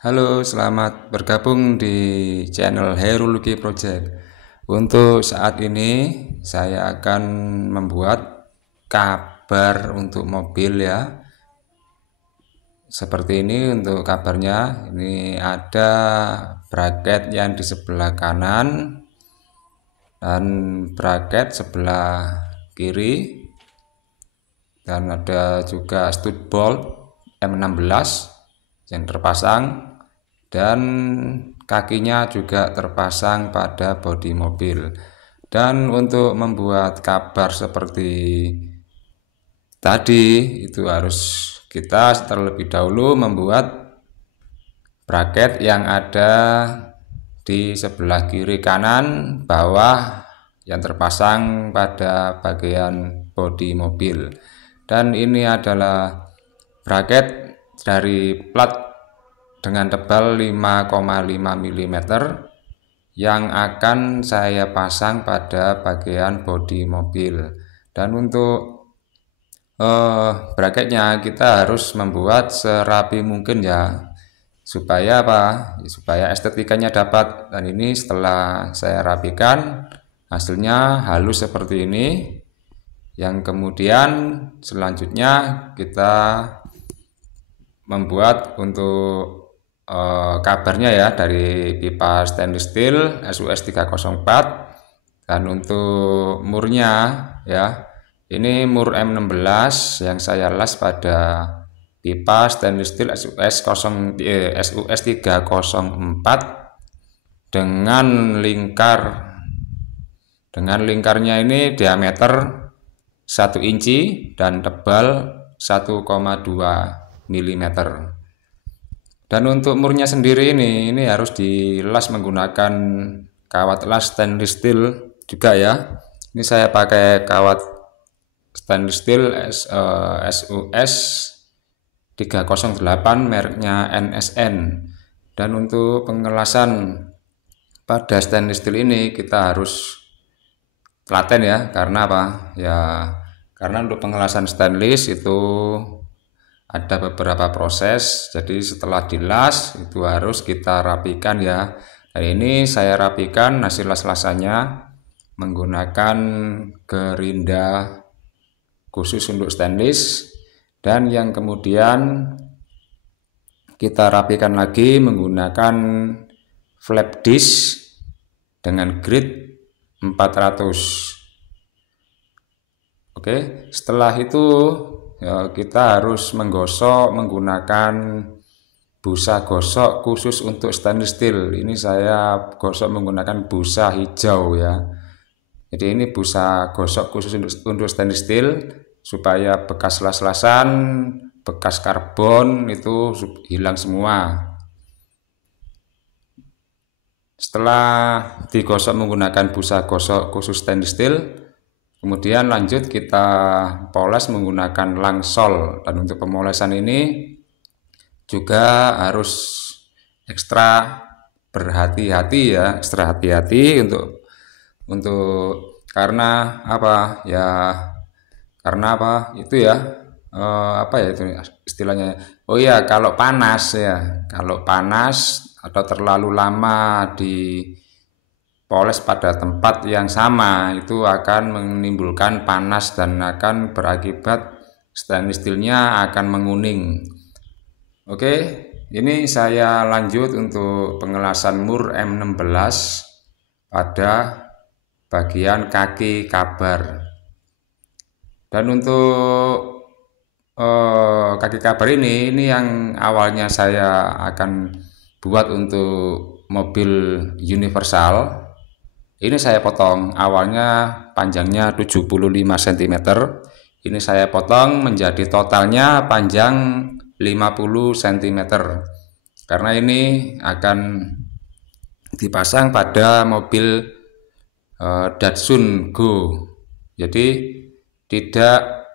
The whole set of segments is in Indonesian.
Halo, selamat bergabung di channel Heruluki Project. Untuk saat ini saya akan membuat kabar untuk mobil ya. Seperti ini untuk kabarnya. Ini ada bracket yang di sebelah kanan dan bracket sebelah kiri. Dan ada juga stud bolt M16 yang terpasang, dan kakinya juga terpasang pada bodi mobil. Dan untuk membuat kabar seperti tadi itu harus kita terlebih dahulu membuat bracket yang ada di sebelah kiri kanan bawah yang terpasang pada bagian bodi mobil. Dan ini adalah bracket dari plat dengan tebal 5,5 mm yang akan saya pasang pada bagian bodi mobil. Dan untuk bracketnya kita harus membuat serapi mungkin ya, supaya apa? Supaya estetikanya dapat. Dan ini setelah saya rapikan hasilnya halus seperti ini. Yang kemudian selanjutnya kita membuat untuk kabarnya ya dari pipa stainless steel SUS 304. Dan untuk murnya ya, ini mur M16 yang saya las pada pipa stainless steel SUS 304 dengan lingkarnya ini diameter 1 inci dan tebal 1,2 mm. Dan untuk murnya sendiri ini harus dilas menggunakan kawat las stainless steel juga ya. Ini saya pakai kawat stainless steel SUS 308 mereknya NSN. Dan untuk pengelasan pada stainless steel ini kita harus telaten ya. Karena apa? Ya karena untuk pengelasan stainless itu ada beberapa proses, jadi setelah dilas itu harus kita rapikan ya. Dan ini saya rapikan hasil las-lasannya menggunakan gerinda khusus untuk stainless. Dan yang kemudian kita rapikan lagi menggunakan flap disk dengan grit 400. Oke, setelah itu ya, kita harus menggosok menggunakan busa gosok khusus untuk stainless steel. Ini saya gosok menggunakan busa hijau ya. Jadi ini busa gosok khusus untuk stainless steel supaya bekas las-lasan, bekas karbon itu hilang semua. Setelah digosok menggunakan busa gosok khusus stainless steel, kemudian lanjut kita poles menggunakan langsol. Dan untuk pemolesan ini juga harus ekstra berhati-hati ya, ekstra hati-hati untuk karena apa ya? Karena apa? Itu ya apa ya itu istilahnya? Oh iya, kalau panas ya, kalau panas atau terlalu lama di poles pada tempat yang sama itu akan menimbulkan panas dan akan berakibat stainless steelnya akan menguning. Oke, ini saya lanjut untuk pengelasan mur M16 pada bagian kaki kabar. Dan untuk kaki kabar ini yang awalnya saya akan buat untuk mobil universal. Ini saya potong, awalnya panjangnya 75 cm. Ini saya potong menjadi totalnya panjang 50 cm. Karena ini akan dipasang pada mobil Datsun Go. Jadi tidak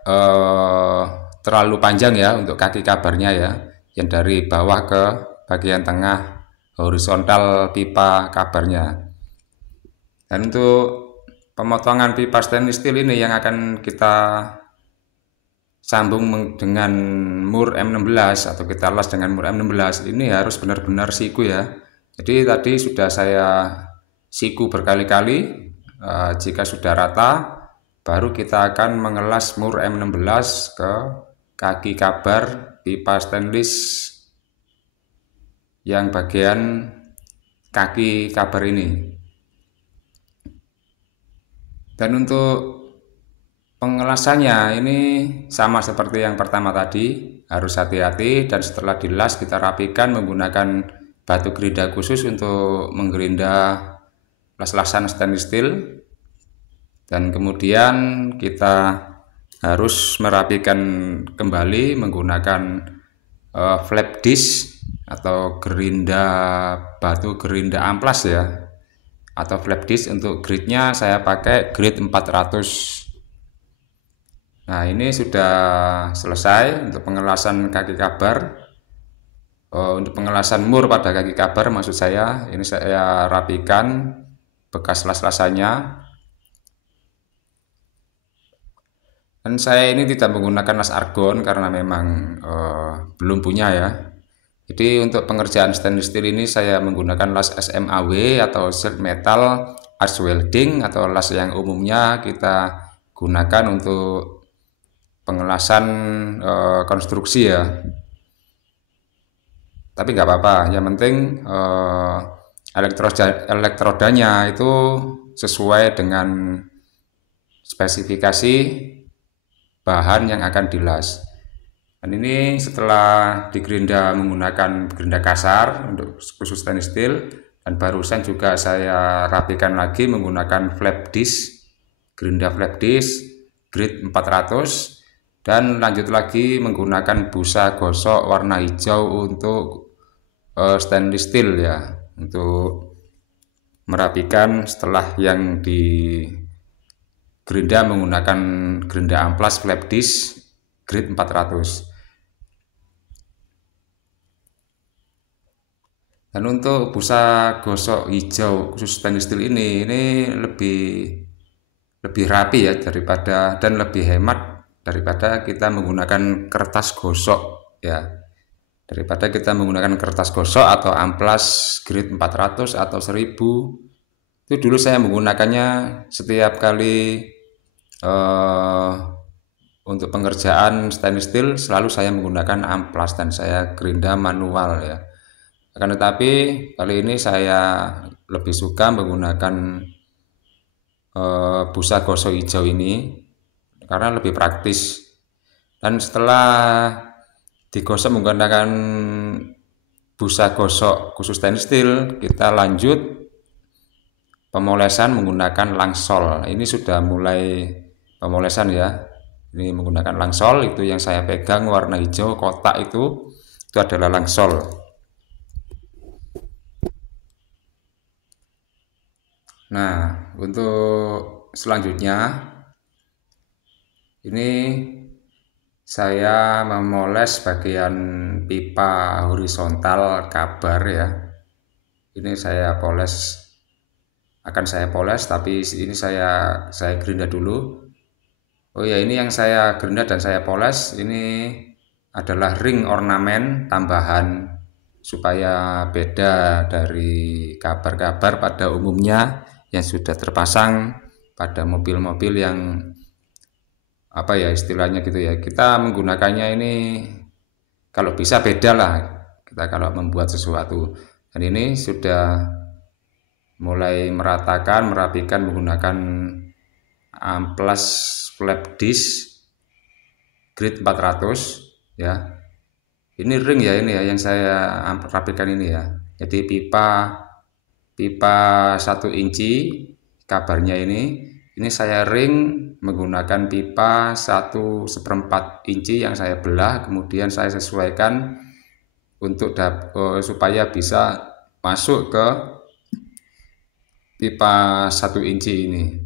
terlalu panjang ya untuk kaki kabarnya ya. Yang dari bawah ke bagian tengah horizontal pipa kabarnya. Dan untuk pemotongan pipa stainless steel ini yang akan kita sambung dengan mur M16 atau kita las dengan mur M16, ini harus benar-benar siku ya. Jadi tadi sudah saya siku berkali-kali. Jika sudah rata, baru kita akan mengelas mur M16 ke kaki kabar pipa stainless yang bagian kaki kabar ini. Dan untuk pengelasannya ini sama seperti yang pertama tadi, harus hati-hati, dan setelah dilas kita rapikan menggunakan batu gerinda khusus untuk menggerinda las-lasan stainless steel. Dan kemudian kita harus merapikan kembali menggunakan flap disc atau batu gerinda amplas ya, atau flap disc. Untuk gridnya saya pakai grid 400. Nah, ini sudah selesai untuk pengelasan kaki kabar. Untuk pengelasan mur pada kaki kabar maksud saya, ini saya rapikan bekas las-lasannya. Dan saya ini tidak menggunakan las argon karena memang belum punya ya. Jadi untuk pengerjaan stainless steel ini saya menggunakan las SMAW atau sheet metal arch welding, atau las yang umumnya kita gunakan untuk pengelasan konstruksi ya. Tapi nggak apa-apa, yang penting elektrodanya itu sesuai dengan spesifikasi bahan yang akan dilas. Dan ini setelah digerinda menggunakan gerinda kasar untuk khusus stainless steel, dan barusan juga saya rapikan lagi menggunakan flap disc, gerinda flap disc grid 400, dan lanjut lagi menggunakan busa gosok warna hijau untuk stainless steel ya, untuk merapikan setelah yang di gerinda menggunakan gerinda amplas flap disc grid 400. Dan untuk busa gosok hijau khusus stainless steel ini lebih rapi ya dan lebih hemat daripada kita menggunakan kertas gosok ya. Daripada kita menggunakan kertas gosok atau amplas grid 400 atau 1000. Itu dulu saya menggunakannya setiap kali untuk pengerjaan stainless steel, selalu saya menggunakan amplas dan saya gerinda manual ya. Akan tetapi kali ini saya lebih suka menggunakan busa gosok hijau ini karena lebih praktis. Dan setelah digosok menggunakan busa gosok khusus stainless steel, kita lanjut pemolesan menggunakan langsol. Ini sudah mulai pemolesan ya. Ini menggunakan langsol, itu yang saya pegang warna hijau kotak itu adalah langsol. Nah, untuk selanjutnya ini saya memoles bagian pipa horizontal kabar ya. Ini akan saya poles, tapi ini saya gerinda dulu. Oh ya, ini yang saya gerinda dan saya poles ini adalah ring ornamen tambahan supaya beda dari kabar-kabar pada umumnya yang sudah terpasang pada mobil-mobil yang apa ya istilahnya gitu ya. Kita menggunakannya ini kalau bisa beda lah kita kalau membuat sesuatu. Dan ini sudah mulai merapikan menggunakan amplas flap disc grid 400 ya. Ini ring ya, ini ya yang saya rapikan ini ya. Jadi pipa 1 inci kabarnya ini saya ring menggunakan pipa 1/4 inci yang saya belah, kemudian saya sesuaikan untuk supaya bisa masuk ke pipa 1 inci ini.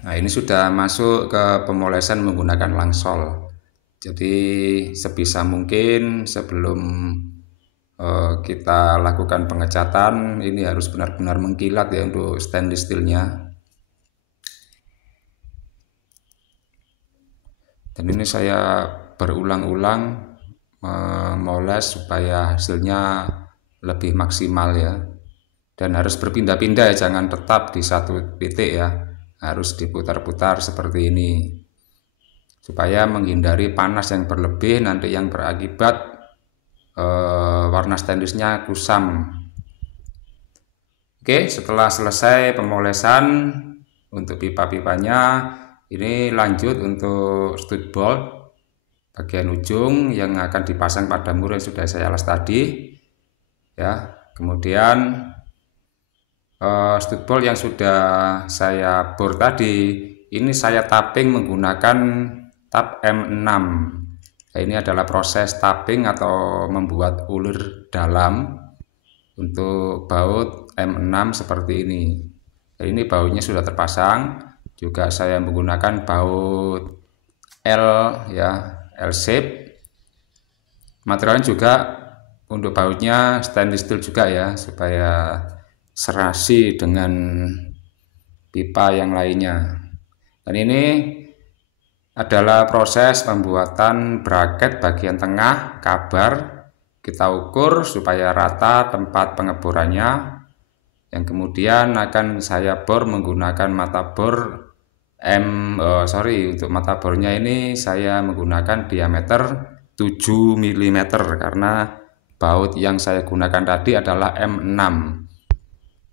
Nah, ini sudah masuk ke pemolesan menggunakan langsol. Jadi sebisa mungkin sebelum kita lakukan pengecatan ini harus benar-benar mengkilat ya untuk stainless steelnya. Dan ini saya berulang-ulang memoles supaya hasilnya lebih maksimal ya. Dan harus berpindah-pindah ya, jangan tetap di satu titik ya, harus diputar-putar seperti ini supaya menghindari panas yang berlebih nanti yang berakibat warna stainlessnya kusam. Oke, setelah selesai pemolesan untuk pipa-pipanya, ini lanjut untuk stud bolt bagian ujung yang akan dipasang pada mur yang sudah saya alas tadi ya. Kemudian stud bolt yang sudah saya bor tadi ini saya tapping menggunakan tap M6. Nah, ini adalah proses tapping atau membuat ulir dalam untuk baut M6 seperti ini. Nah, ini bautnya sudah terpasang. Juga saya menggunakan baut L ya, L shape. Materialnya juga untuk bautnya stainless steel juga ya, supaya serasi dengan pipa yang lainnya. Dan ini adalah proses pembuatan bracket bagian tengah kabar. Kita ukur supaya rata tempat pengeborannya, yang kemudian akan saya bor menggunakan mata bor untuk mata bornya ini saya menggunakan diameter 7 mm karena baut yang saya gunakan tadi adalah M6.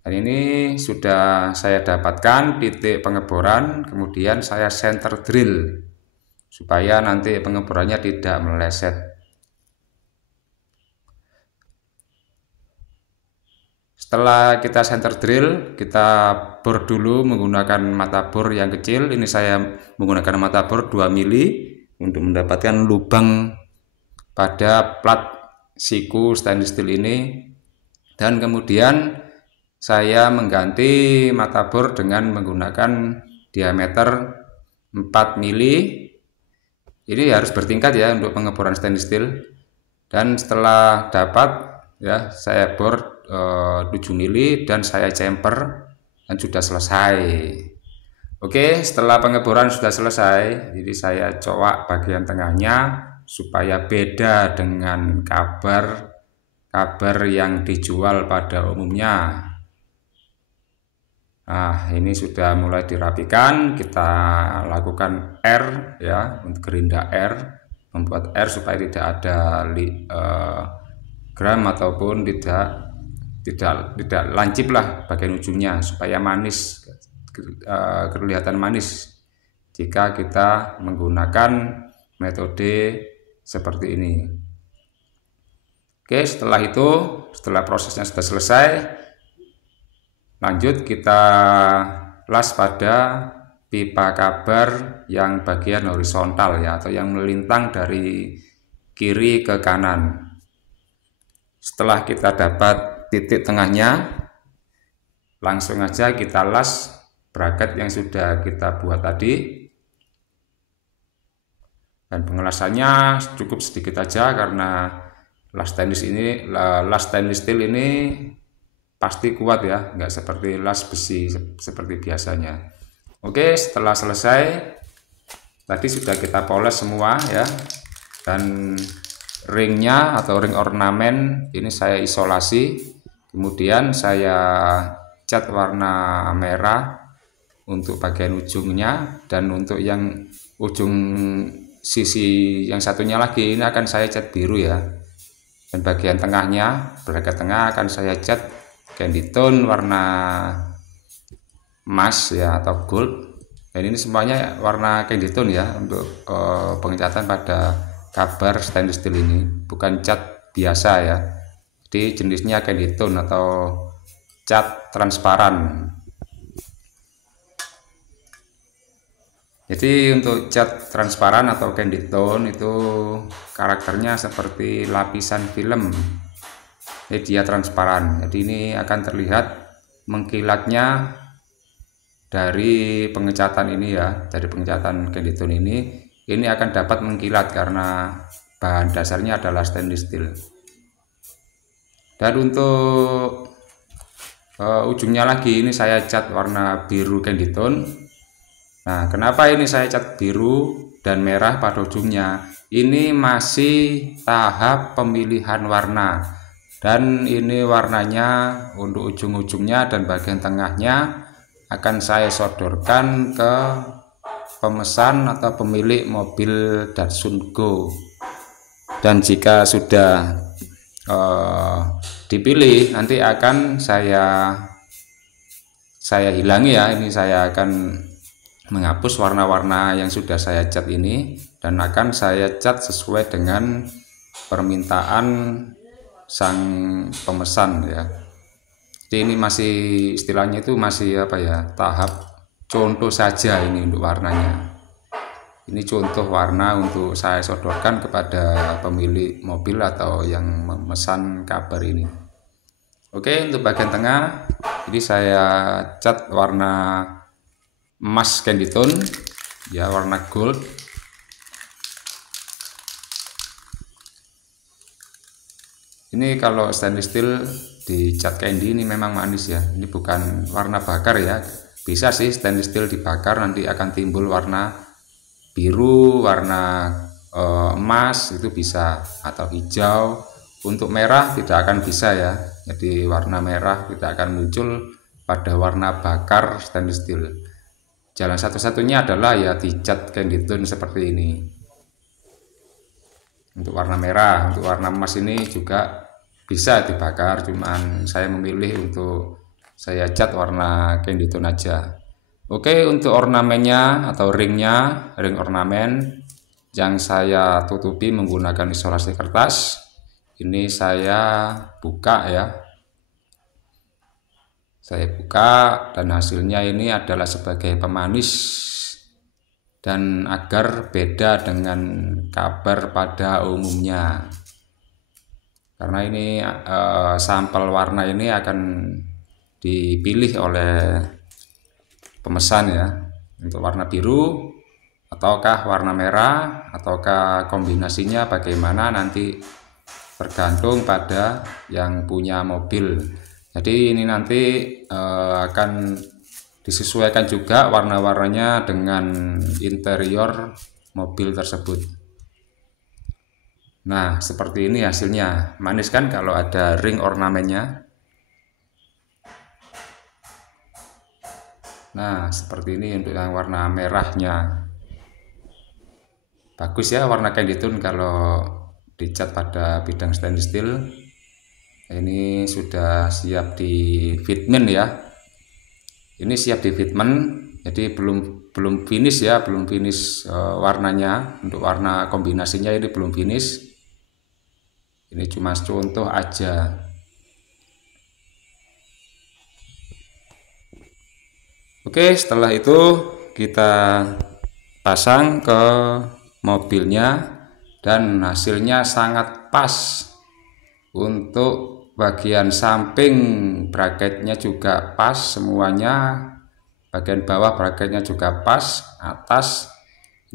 Dan ini sudah saya dapatkan titik pengeboran, kemudian saya center drill supaya nanti pengeborannya tidak meleset. Setelah kita center drill, kita bor dulu menggunakan mata bor yang kecil. Ini saya menggunakan mata bor 2 mili untuk mendapatkan lubang pada plat siku stainless steel ini. Dan kemudian saya mengganti mata bor dengan menggunakan diameter 4 mili. Ini harus bertingkat ya untuk pengeboran stainless steel. Dan setelah dapat ya, saya bor 7 mili dan saya chamfer dan sudah selesai. Oke, setelah pengeboran sudah selesai, jadi saya coak bagian tengahnya supaya beda dengan kabar yang dijual pada umumnya. Nah, ini sudah mulai dirapikan. Kita lakukan R ya, untuk gerinda R, membuat R supaya tidak ada gram ataupun tidak lancip lah bagian ujungnya, supaya manis, kelihatan manis jika kita menggunakan metode seperti ini. Oke, setelah prosesnya sudah selesai, lanjut kita las pada pipa kabar yang bagian horizontal ya, atau yang melintang dari kiri ke kanan. Setelah kita dapat titik tengahnya, langsung aja kita las bracket yang sudah kita buat tadi. Dan pengelasannya cukup sedikit aja karena las stainless steel ini pasti kuat ya, nggak seperti las besi seperti biasanya. Oke, setelah selesai tadi sudah kita poles semua ya, dan ringnya atau ring ornamen ini saya isolasi. Kemudian saya cat warna merah untuk bagian ujungnya, dan untuk yang ujung sisi yang satunya lagi ini akan saya cat biru ya. Dan bagian tengahnya, bracket tengah akan saya cat candy tone warna emas ya, atau gold. Dan ini semuanya warna candy tone ya untuk pengecatan pada kabar stainless steel ini, bukan cat biasa ya. Jadi jenisnya candy tone atau cat transparan. Jadi untuk cat transparan atau candy tone itu karakternya seperti lapisan film. Jadi dia transparan. Jadi ini akan terlihat mengkilatnya dari pengecatan ini ya, dari pengecatan candy tone ini akan dapat mengkilat karena bahan dasarnya adalah stainless steel. Dan untuk ujungnya lagi ini saya cat warna biru candy tone. Nah, kenapa ini saya cat biru dan merah pada ujungnya. Ini masih tahap pemilihan warna, dan ini warnanya untuk ujung-ujungnya dan bagian tengahnya akan saya sodorkan ke pemesan atau pemilik mobil Datsun Go. Dan jika sudah dipilih, nanti akan saya hilangi ya. Ini saya akan menghapus warna-warna yang sudah saya cat ini, dan akan saya cat sesuai dengan permintaan sang pemesan ya. Jadi ini masih istilahnya itu masih apa ya, tahap contoh saja ini untuk warnanya. Ini contoh warna untuk saya sodorkan kepada pemilik mobil atau yang memesan kabar ini. Oke, untuk bagian tengah ini saya cat warna emas candy tone ya, warna gold. Ini kalau stainless steel dicat candy ini memang manis ya, ini bukan warna bakar ya. Bisa sih stainless steel dibakar, nanti akan timbul warna biru, warna emas itu bisa, atau hijau. Untuk merah tidak akan bisa ya, jadi warna merah tidak akan muncul pada warna bakar stainless steel. Jalan satu-satunya adalah ya dicat candy tone seperti ini untuk warna merah. Untuk warna emas ini juga bisa dibakar, cuman saya memilih untuk saya cat warna candy tone aja. Oke, untuk ornamennya atau ringnya, ring ornamen yang saya tutupi menggunakan isolasi kertas, ini saya buka ya. Saya buka dan hasilnya ini adalah sebagai pemanis dan agar beda dengan kabar pada umumnya. Karena ini sampel warna ini akan dipilih oleh pemesan ya, untuk warna biru ataukah warna merah ataukah kombinasinya bagaimana nanti tergantung pada yang punya mobil. Jadi ini nanti akan disesuaikan juga warna-warnanya dengan interior mobil tersebut. Nah, seperti ini hasilnya. Manis kan kalau ada ring ornamennya. Nah, seperti ini untuk yang warna merahnya. Bagus ya warna candy tone kalau dicat pada bidang stainless steel. Ini sudah siap di fitment ya. Ini siap di fitment, jadi belum finish ya, belum finish warnanya. Untuk warna kombinasinya ini belum finish. Ini cuma contoh aja. Oke, setelah itu kita pasang ke mobilnya dan hasilnya sangat pas. Untuk bagian samping bracketnya juga pas semuanya, bagian bawah bracketnya juga pas, atas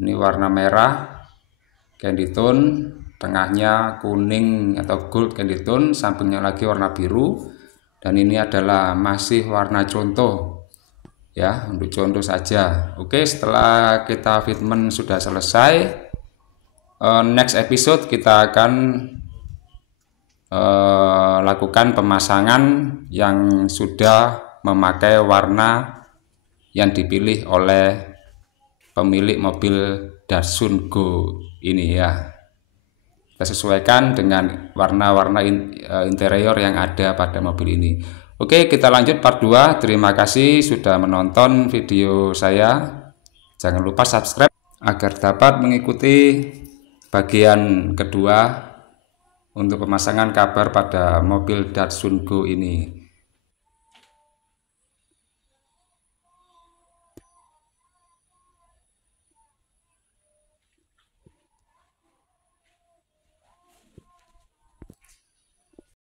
ini warna merah candy tone, tengahnya kuning atau gold candy tone, sampingnya lagi warna biru, dan ini adalah masih warna contoh ya, untuk contoh saja. Oke, setelah kita fitment sudah selesai, next episode kita akan lakukan pemasangan yang sudah memakai warna yang dipilih oleh pemilik mobil Datsun Go ini ya. Kita sesuaikan dengan warna-warna interior yang ada pada mobil ini. Oke, kita lanjut part 2. Terima kasih sudah menonton video saya. Jangan lupa subscribe agar dapat mengikuti bagian kedua untuk pemasangan kabar pada mobil Datsun Go ini.